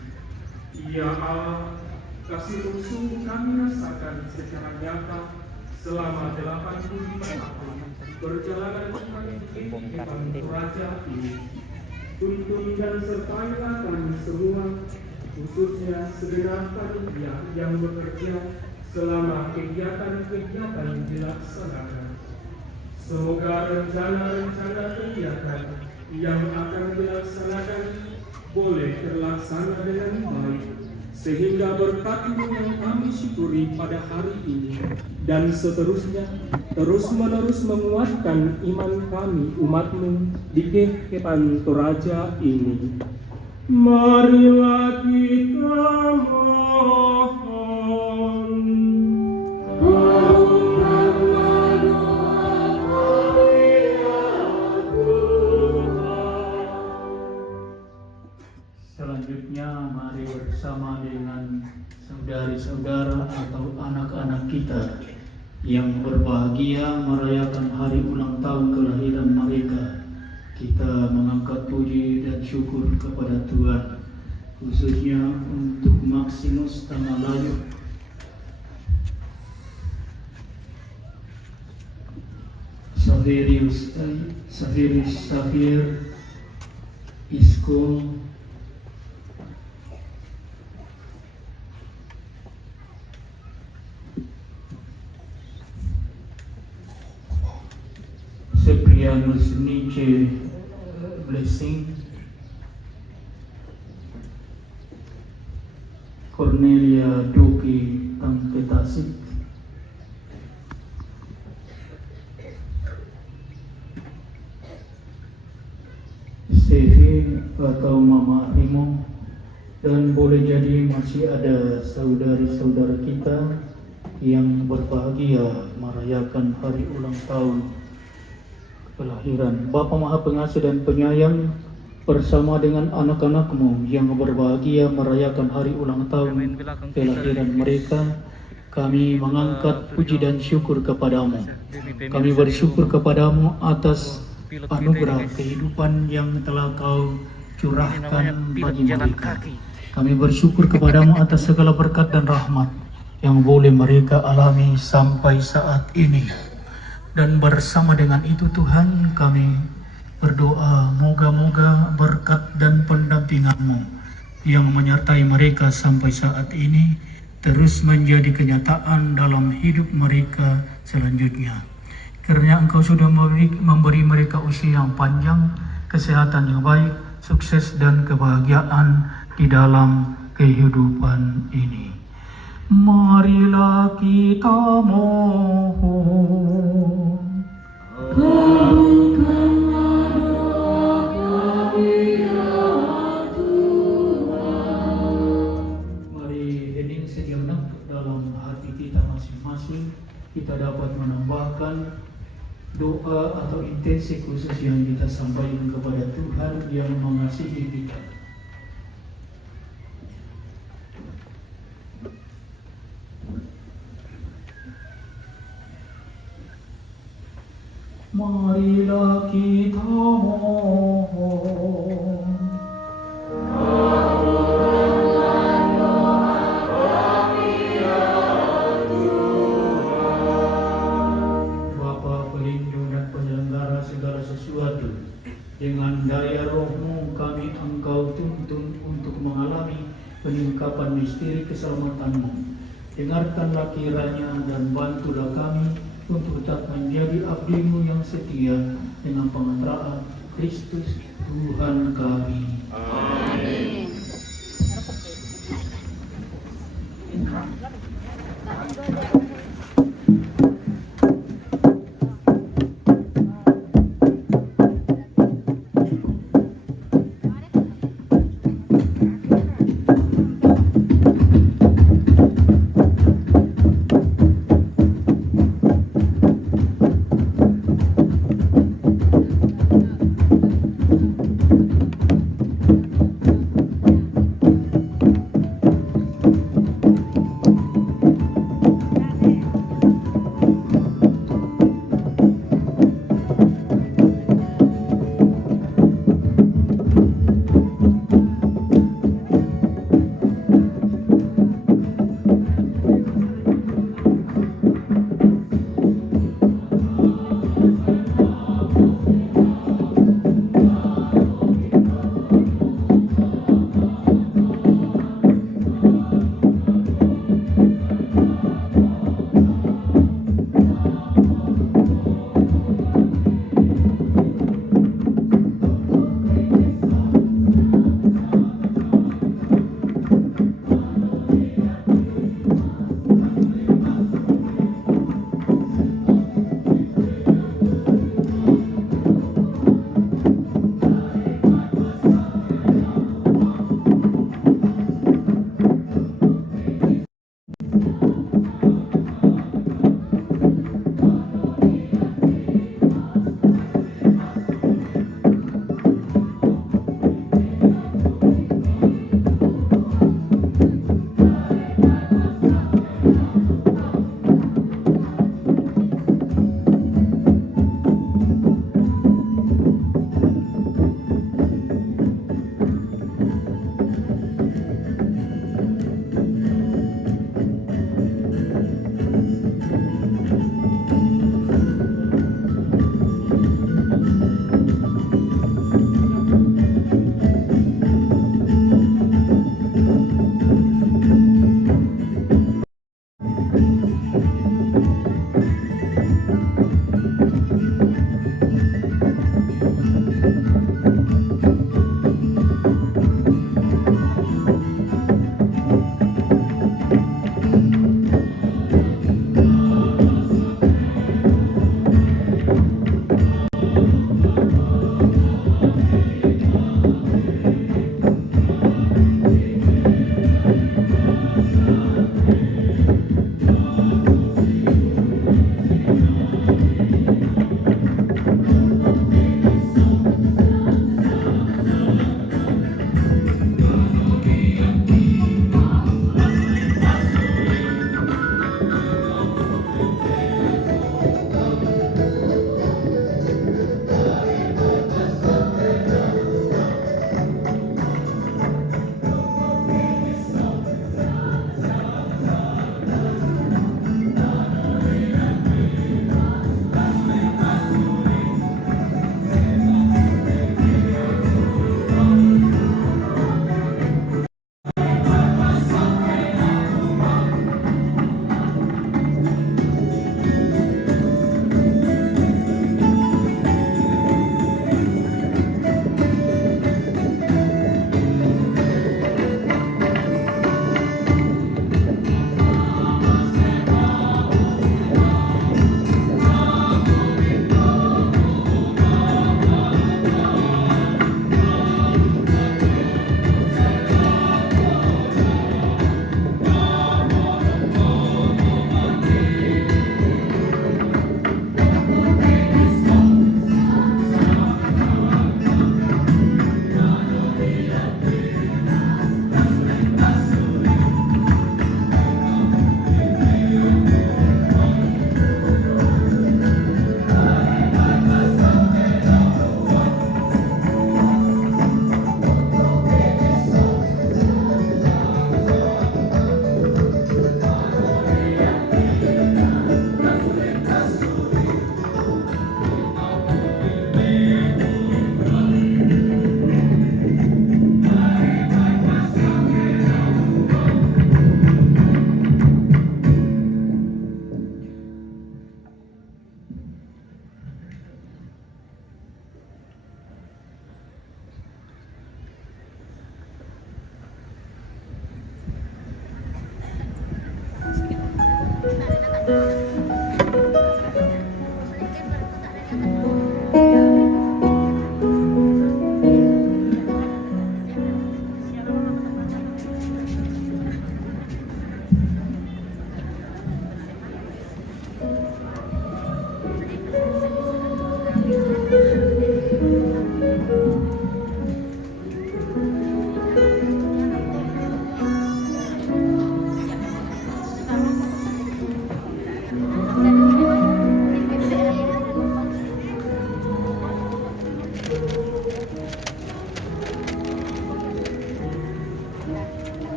ya Allah, kasih sungguh kami rasakan secara nyata selama 85 tahun perjalanan iman di kehidupan Toraja ini. Tuntun dan sertailah kami semua, khususnya segenap panitia yang bekerja selama kegiatan-kegiatan dilaksanakan. Semoga rencana-rencana kegiatan yang akan dilaksanakan boleh terlaksana dengan baik, sehingga berkat-Mu yang kami syukuri pada hari ini dan seterusnya terus-menerus menguatkan iman kami umat-Mu di kehidupan Toraja ini. Marilah kita mohon. Selanjutnya mari bersama dengan saudari-saudara atau anak-anak kita yang berbahagia merayakan hari ulang tahun kelahiran mereka, kita mengangkat puji dan syukur kepada Tuhan, khususnya untuk Maximus Tamalayo, Saverius Xavier Isco, Julianus Nietzsche Blessing, Cornelia Doki Tangketasik, CV atau Mama Rimo, dan boleh jadi masih ada saudari-saudara kita yang berbahagia merayakan hari ulang tahun kelahiran. Bapa Maha Pengasuh dan Penyayang bersama dengan anak-anakmu yang berbahagia merayakan hari ulang tahun kelahiran mereka, kami mengangkat puji dan syukur kepadamu. Kami bersyukur kepadamu atas anugerah kehidupan yang telah kau curahkan bagi mereka. Kami bersyukur kepadamu atas segala berkat dan rahmat yang boleh mereka alami sampai saat ini. Dan bersama dengan itu Tuhan, kami berdoa moga-moga berkat dan pendampingan-Mu yang menyertai mereka sampai saat ini terus menjadi kenyataan dalam hidup mereka selanjutnya. Karena Engkau sudah memberi mereka usia yang panjang, kesehatan yang baik, sukses dan kebahagiaan di dalam kehidupan ini. Marilah kita mohon, kabulkanlah doa kami ya Tuhan. Mari hening sejenak dalam hati kita masing-masing, kita dapat menambahkan doa atau intensi khusus yang kita sampaikan kepada Tuhan yang mengasihi kita. Marilah kita mohon, kabulkanlah doa kami ya Tuhan. Bapa pelindung dan penyelenggara segala sesuatu, dengan daya roh-Mu kami Engkau tuntun untuk mengalami peningkapan misteri keselamatan-Mu. Dengarkanlah kiranya dan bantulah kami untuk tetap menjadi abdi-Mu yang setia dengan pengantaraan Kristus Tuhan kami. Amin.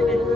Kita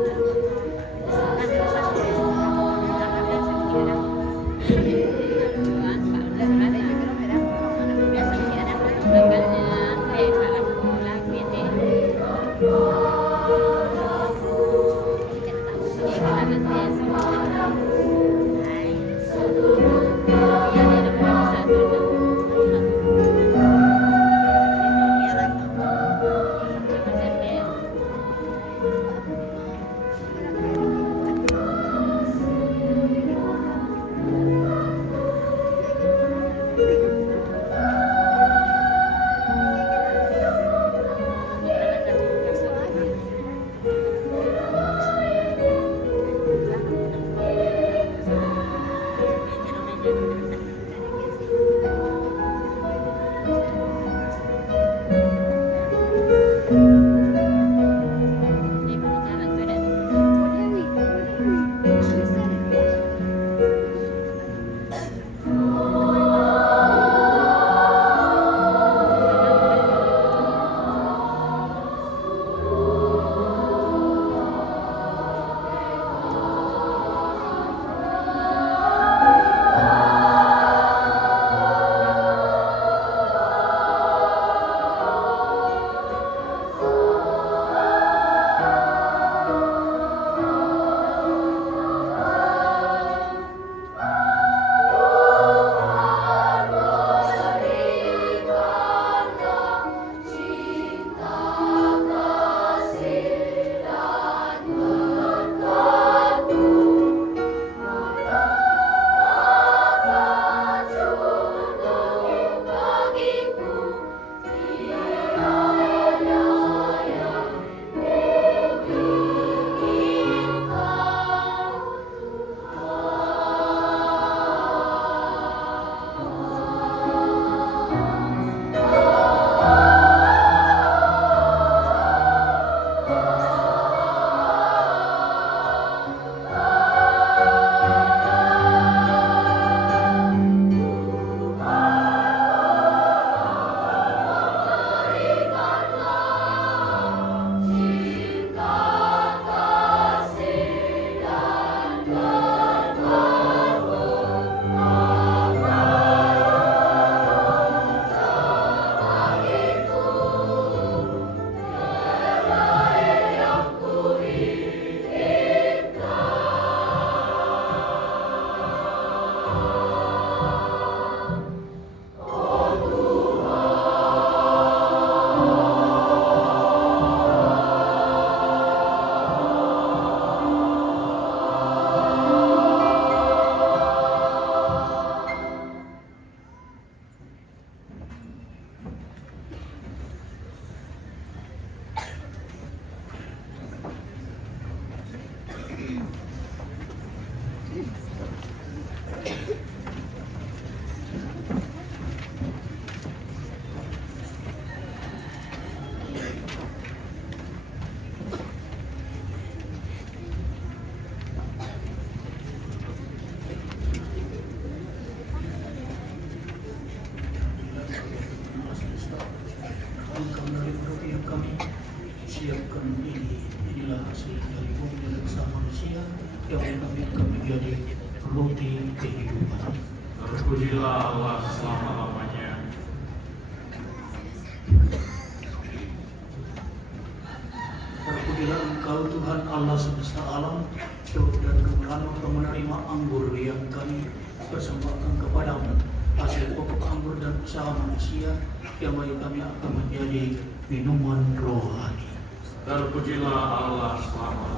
asli dari bumi dan usaha manusia yang kami menjadi roti kehidupan. Terpujilah Allah selama-lamanya. Terpujilah Engkau Tuhan Allah semesta alam, syukur dan kemuliaan Engkau menerima anggur yang kami persembahkan kepadamu, hasil pokok anggur dan usaha manusia yang bagi kami akan menjadi minuman rohani. Terpujilah Allah selama